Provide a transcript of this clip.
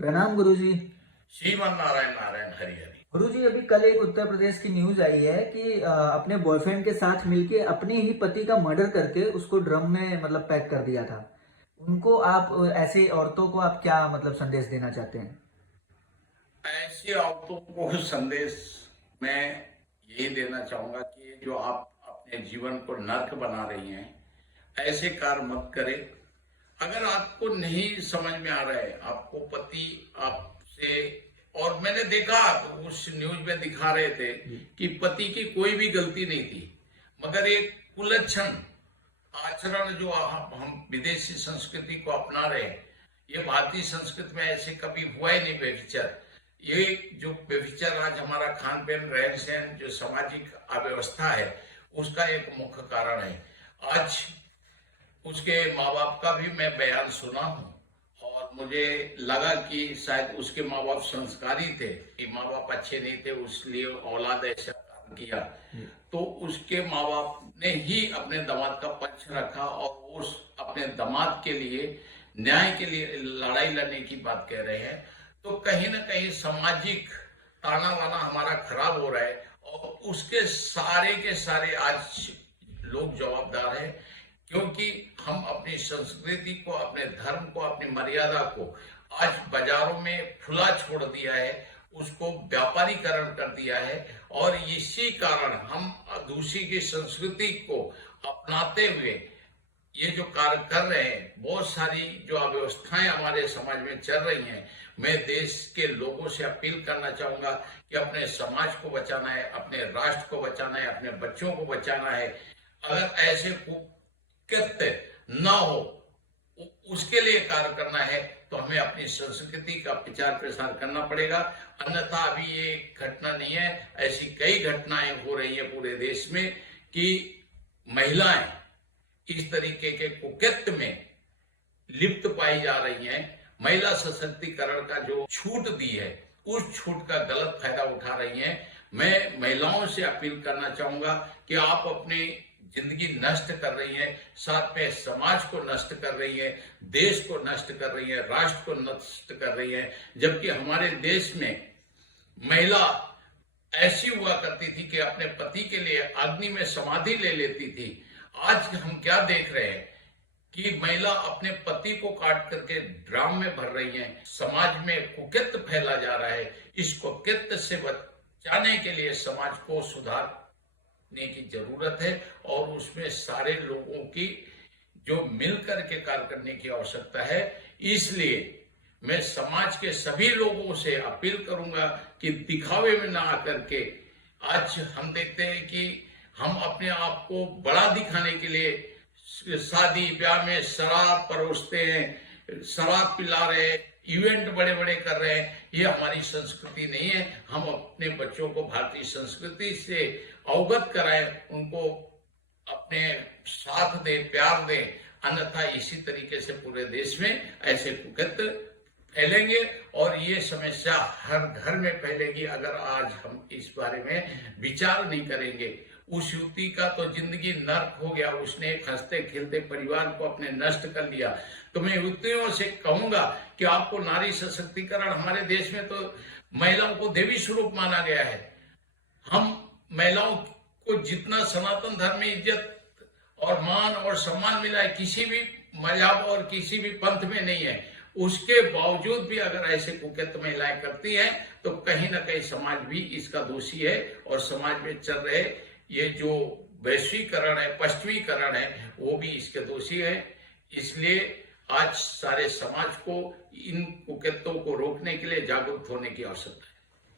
प्रणाम गुरुजी। श्रीमन नारायण नारायण हरि हरि। गुरुजी, अभी कल एक उत्तर प्रदेश की न्यूज आई है कि अपने बॉयफ्रेंड के साथ मिलके अपने ही पति का मर्डर करके उसको ड्रम में मतलब पैक कर दिया था। उनको आप ऐसे औरतों को आप क्या मतलब संदेश देना चाहते हैं? ऐसी औरतों को संदेश मैं यही देना चाहूंगा कि जो आप अपने जीवन को नर्क बना रही हैं, ऐसे कार्य मत करें। अगर आपको नहीं समझ में आ रहा है, आपको पति आपसे, और मैंने देखा उस न्यूज में दिखा रहे थे कि पति की कोई भी गलती नहीं थी, मगर एक कुलक्षण आचरण जो हम विदेशी संस्कृति को अपना रहे हैं, ये भारतीय संस्कृति में ऐसे कभी हुआ ही नहीं। व्यभिचार, ये जो व्यभिचार आज हमारा खान पान रहन सहन जो सामाजिक अव्यवस्था है उसका एक मुख्य कारण है। आज उसके माँ बाप का भी मैं बयान सुना हूँ और मुझे लगा कि शायद उसके माँ बाप संस्कारी थे, कि माँ बाप अच्छे नहीं थे इसलिए औलाद ऐसा काम किया। तो उसके माँ बाप ने ही अपने दामाद का पक्ष रखा और उस अपने दामाद के लिए न्याय के लिए लड़ाई लड़ने की बात कह रहे हैं। तो कहीं ना कहीं सामाजिक ताना वाना हमारा खराब हो रहा है और उसके सारे के सारे आज लोग जवाबदार हैं, क्योंकि हम अपनी संस्कृति को, अपने धर्म को, अपनी मर्यादा को आज बाजारों में खुला छोड़ दिया है, उसको व्यापारीकरण कर दिया है। और इसी कारण हम दूसरी की संस्कृति को अपनाते हुए ये जो कार्य कर रहे हैं, बहुत सारी जो अव्यवस्थाएं हमारे समाज में चल रही हैं, मैं देश के लोगों से अपील करना चाहूंगा कि अपने समाज को बचाना है, अपने राष्ट्र को बचाना है, अपने बच्चों को बचाना है। अगर ऐसे कुकृत्य न हो उसके लिए कार्य करना है तो हमें अपनी संस्कृति का प्रचार प्रसार करना पड़ेगा। अन्यथा अभी ये घटना नहीं है, ऐसी कई घटनाएं हो रही है पूरे देश में कि महिलाएं इस तरीके के कुकृत्य में लिप्त पाई जा रही हैं। महिला सशक्तिकरण का जो छूट दी है उस छूट का गलत फायदा उठा रही हैं। मैं महिलाओं से अपील करना चाहूंगा कि आप अपनी जिंदगी नष्ट कर रही हैं, साथ में समाज को नष्ट कर रही है, देश को नष्ट कर रही है, राष्ट्र को नष्ट कर रही है। जबकि हमारे देश में महिला ऐसी हुआ करती थी कि अपने पति के लिए अग्नि में समाधि ले लेती थी। आज हम क्या देख रहे हैं कि महिला अपने पति को काट करके ड्राम में भर रही है। समाज में कुकृत्य फैला जा रहा है। इस कुकृत्य से बचाने के लिए समाज को सुधारने की जरूरत है और उसमें सारे लोगों की जो मिलकर के कार्य करने की आवश्यकता है। इसलिए मैं समाज के सभी लोगों से अपील करूंगा कि दिखावे में ना आकर के, आज हम देखते हैं कि हम अपने आप को बड़ा दिखाने के लिए शादी ब्याह में शराब परोसते हैं, शराब पिला रहे हैं, इवेंट बड़े बड़े कर रहे हैं। ये हमारी संस्कृति नहीं है। हम अपने बच्चों को भारतीय संस्कृति से अवगत कराएं, उनको अपने साथ दें, प्यार दें। अन्यथा इसी तरीके से पूरे देश में ऐसे कुकृत्य फैलेंगे और ये समस्या हर घर में फैलेगी अगर आज हम इस बारे में विचार नहीं करेंगे। उस युवती का तो जिंदगी नर्क हो गया, उसने एक हंसते खेलते परिवार को अपने नष्ट कर लिया। तो मैं युवतियों से कहूंगा कि आपको नारी सशक्तिकरण, हमारे देश में तो महिलाओं को देवी स्वरूप माना गया है। हम महिलाओं को जितना सनातन धर्म में इज्जत और मान और सम्मान मिला है, किसी भी मजहब और किसी भी पंथ में नहीं है। उसके बावजूद भी अगर ऐसे कुकृत्य महिलाएं करती हैं तो कहीं ना कहीं समाज भी इसका दोषी है और समाज में चल रहे ये जो वैश्वीकरण है, पश्चिमीकरण है, वो भी इसके दोषी है। इसलिए आज सारे समाज को इन कुकृत्यों को रोकने के लिए जागरूक होने की आवश्यकता है।